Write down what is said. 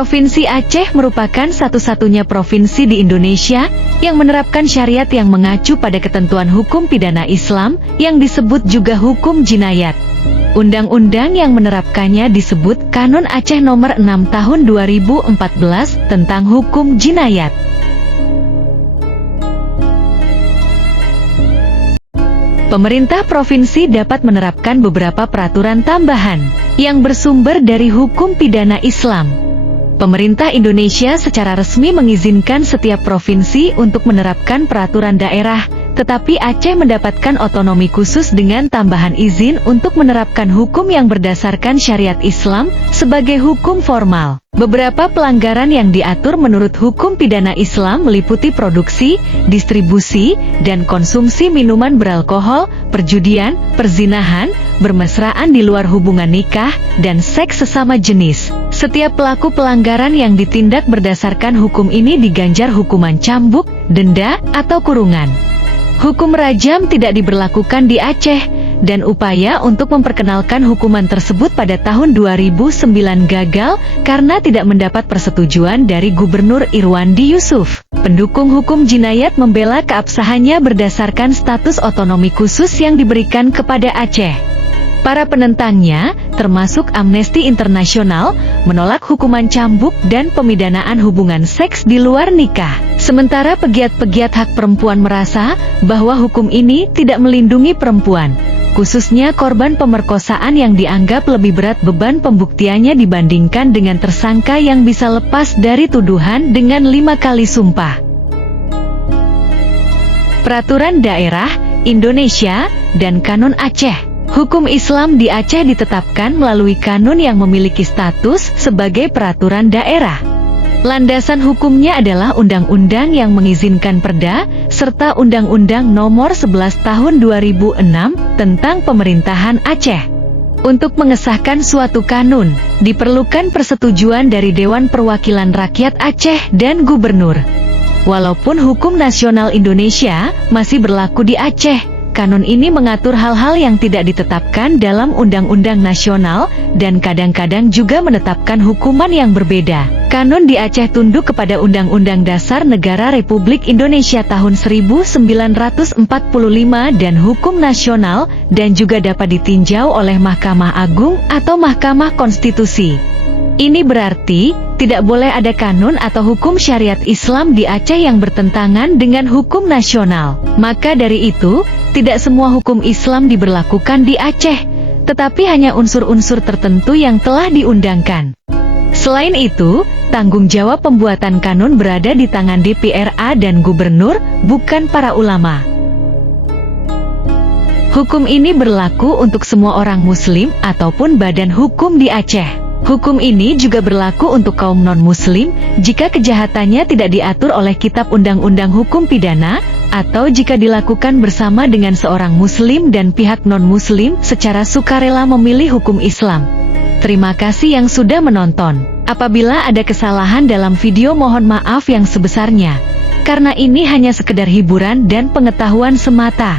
Provinsi Aceh merupakan satu-satunya provinsi di Indonesia yang menerapkan syariat yang mengacu pada ketentuan hukum pidana Islam yang disebut juga hukum jinayat. Undang-undang yang menerapkannya disebut Kanun Aceh Nomor 6 Tahun 2014 tentang hukum jinayat. Pemerintah provinsi dapat menerapkan beberapa peraturan tambahan yang bersumber dari hukum pidana Islam. Pemerintah Indonesia secara resmi mengizinkan setiap provinsi untuk menerapkan peraturan daerah, tetapi Aceh mendapatkan otonomi khusus dengan tambahan izin untuk menerapkan hukum yang berdasarkan syariat Islam sebagai hukum formal. Beberapa pelanggaran yang diatur menurut hukum pidana Islam meliputi produksi, distribusi, dan konsumsi minuman beralkohol, perjudian, perzinahan, bermesraan di luar hubungan nikah, dan seks sesama jenis. Setiap pelaku pelanggaran yang ditindak berdasarkan hukum ini diganjar hukuman cambuk, denda, atau kurungan. Hukum rajam tidak diberlakukan di Aceh, dan upaya untuk memperkenalkan hukuman tersebut pada tahun 2009 gagal karena tidak mendapat persetujuan dari Gubernur Irwandi Yusuf. Pendukung hukum jinayat membela keabsahannya berdasarkan status otonomi khusus yang diberikan kepada Aceh. Para penentangnya, termasuk Amnesty International, menolak hukuman cambuk dan pemidanaan hubungan seks di luar nikah. Sementara pegiat-pegiat hak perempuan merasa bahwa hukum ini tidak melindungi perempuan, khususnya korban pemerkosaan yang dianggap lebih berat beban pembuktiannya dibandingkan dengan tersangka yang bisa lepas dari tuduhan dengan 5 kali sumpah. Peraturan Daerah Indonesia dan Kanun Aceh. Hukum Islam di Aceh ditetapkan melalui kanun yang memiliki status sebagai peraturan daerah. Landasan hukumnya adalah undang-undang yang mengizinkan perda, serta Undang-Undang Nomor 11 Tahun 2006 tentang Pemerintahan Aceh. Untuk mengesahkan suatu kanun, diperlukan persetujuan dari Dewan Perwakilan Rakyat Aceh dan Gubernur. Walaupun hukum nasional Indonesia masih berlaku di Aceh, kanun ini mengatur hal-hal yang tidak ditetapkan dalam undang-undang nasional, dan kadang-kadang juga menetapkan hukuman yang berbeda. Kanun di Aceh tunduk kepada Undang-Undang Dasar Negara Republik Indonesia tahun 1945 dan hukum nasional, dan juga dapat ditinjau oleh Mahkamah Agung atau Mahkamah Konstitusi. Ini berarti, tidak boleh ada kanun atau hukum syariat Islam di Aceh yang bertentangan dengan hukum nasional. Maka dari itu, tidak semua hukum Islam diberlakukan di Aceh, tetapi hanya unsur-unsur tertentu yang telah diundangkan. Selain itu, tanggung jawab pembuatan kanun berada di tangan DPRA dan Gubernur, bukan para ulama. Hukum ini berlaku untuk semua orang Muslim ataupun badan hukum di Aceh. Hukum ini juga berlaku untuk kaum non-Muslim, jika kejahatannya tidak diatur oleh Kitab Undang-Undang Hukum Pidana, atau jika dilakukan bersama dengan seorang Muslim dan pihak non-Muslim secara sukarela memilih hukum Islam. Terima kasih yang sudah menonton. Apabila ada kesalahan dalam video, mohon maaf yang sebesarnya, karena ini hanya sekedar hiburan dan pengetahuan semata.